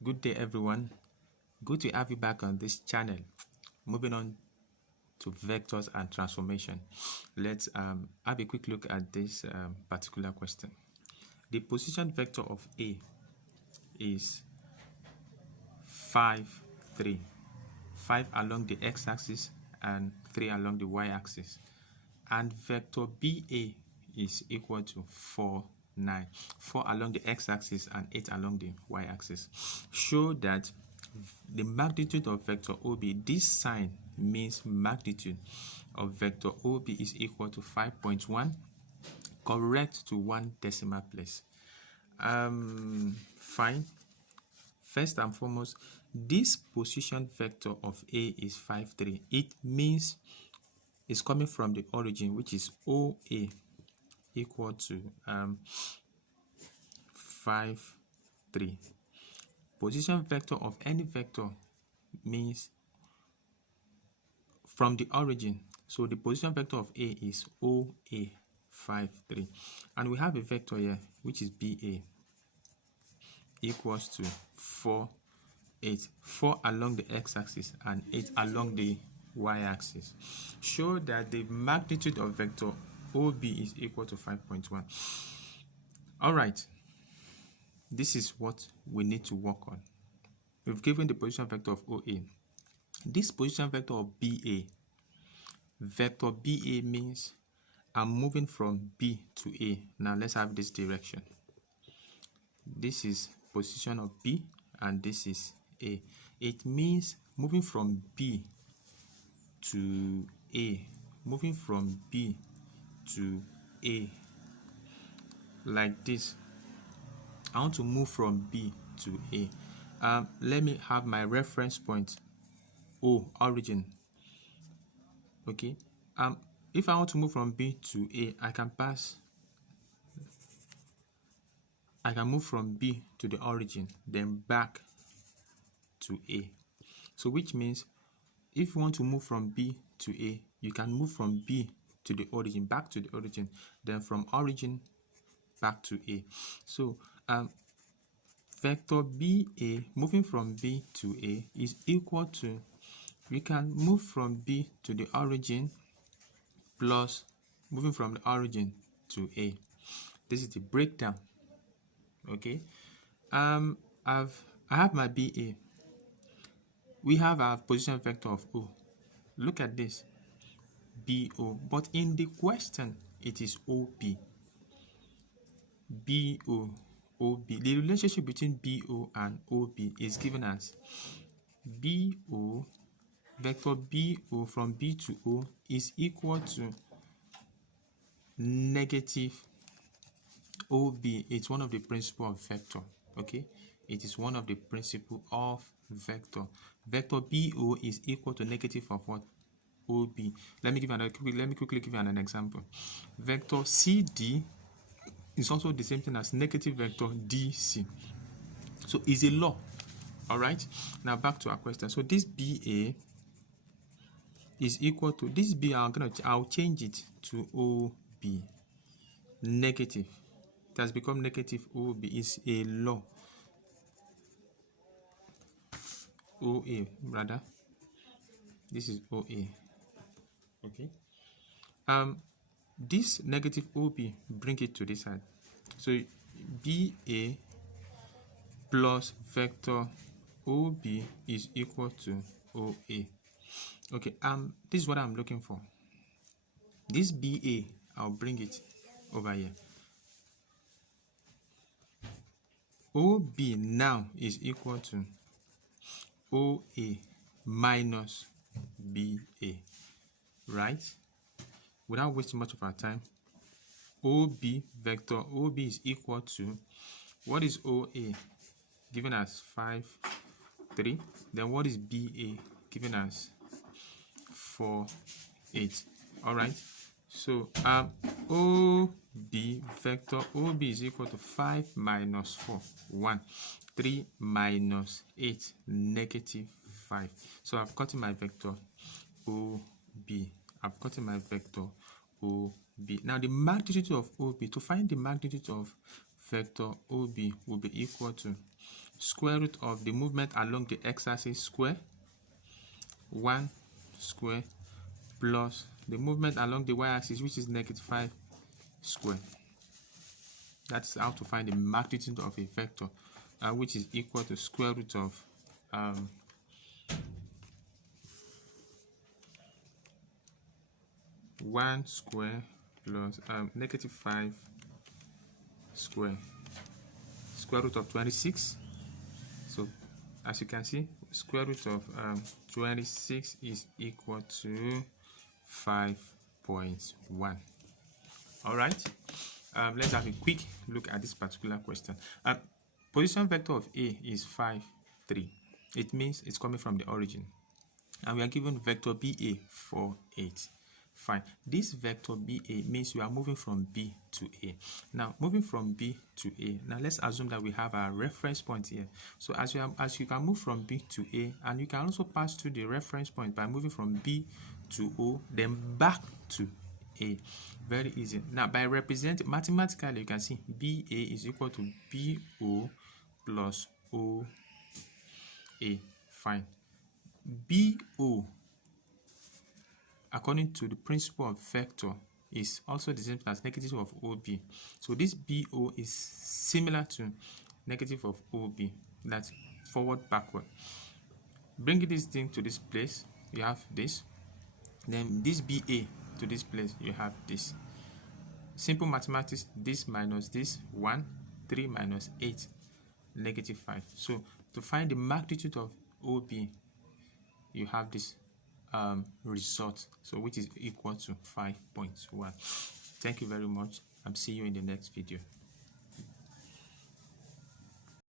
Good day, everyone. Good to have you back on this channel. Moving on to vectors and transformation. Let's have a quick look at this particular question. The position vector of A is 5, 3. 5 along the x-axis and 3 along the y-axis. And vector BA is equal to 4, 9. 4 along the x-axis and 8 along the y-axis. Show that the magnitude of vector OB, this sign means magnitude of vector OB is equal to 5.1, correct to 1 decimal place. Fine. First and foremost, this position vector of A is 5, 3. It means it's coming from the origin, which is OA, equal to 5, 3. Position vector of any vector means from the origin. So the position vector of A is OA, 5, 3. And we have a vector here, which is BA, equals to 4, 8. 4 along the x-axis and 8 along the y-axis. Show that the magnitude of vector OB is equal to 5.1. All right. This is what we need to work on. We've given the position vector of OA. This position vector of BA, vector BA means I'm moving from B to A. Now let's have this direction. This is position of B and this is A. It means moving from B to A, moving from B to A, like this. I want to move from B to A. Let me have my reference point O, origin. Okay. If I want to move from B to A, I can move from B to the origin, then back to A. So which means if you want to move from B to A, you can move from B to the origin, back to the origin, then from origin back to A. So vector BA, moving from B to A, is equal to, we can move from B to the origin plus moving from the origin to A. This is the breakdown. Okay. I have my BA. We have our position vector of O. Look at this, BO. But in the question, it is OB. BO, OB. The relationship between BO and OB is given as BO, vector BO from B to O is equal to negative OB. It's one of the principle of vector. Okay, it is one of the principle of vector. Vector BO is equal to negative of what? OB. Let me quickly give you an example. Vector CD is also the same thing as negative vector DC. So it's a law. All right. Now back to our question. So this BA is equal to this B. I'll change it to OB. Negative. It has become negative OB. Is a law. OA rather. This is OA. Okay. This negative OB, bring it to this side. So BA plus vector OB is equal to OA. Okay, this is what I'm looking for. This BA, I'll bring it over here. OB now is equal to OA minus BA, right? Without wasting much of our time, OB, vector OB is equal to, what is OA? Given as 5, 3. Then what is BA? Given as 4, 8. All right. So OB, vector OB is equal to 5 minus 4, 1. 3 minus 8, negative 5. So I've gotten my vector OB. I've gotten my vector OB. Now the magnitude of OB, to find the magnitude of vector OB will be equal to square root of the movement along the x-axis square, 1 square, plus the movement along the y-axis, which is -5 square. That's how to find the magnitude of a vector, which is equal to square root of 1 square plus -5 square, square root of 26. So as you can see, square root of 26 is equal to 5.1. All right. Let's have a quick look at this particular question. Position vector of A is 5, 3. It means it's coming from the origin. And we are given vector BA 4, 8. Fine. This vector BA means we are moving from B to A. Now, moving from B to A. Now, let's assume that we have our reference point here. So, as you can move from B to A, and you can also pass through the reference point by moving from B to O, then back to A. Very easy. Now, by representing mathematically, you can see BA is equal to BO plus OA. Fine. BO, according to the principle of vector, is also the same as negative of OB. So this BO is similar to negative of OB. That's forward, backward. Bringing this thing to this place, you have this. Then this BA to this place, you have this. Simple mathematics, this minus this, 1, 3 minus 8, -5. So to find the magnitude of OB, you have this result, so which is equal to 5.1. Thank you very much. I'm seeing you in the next video.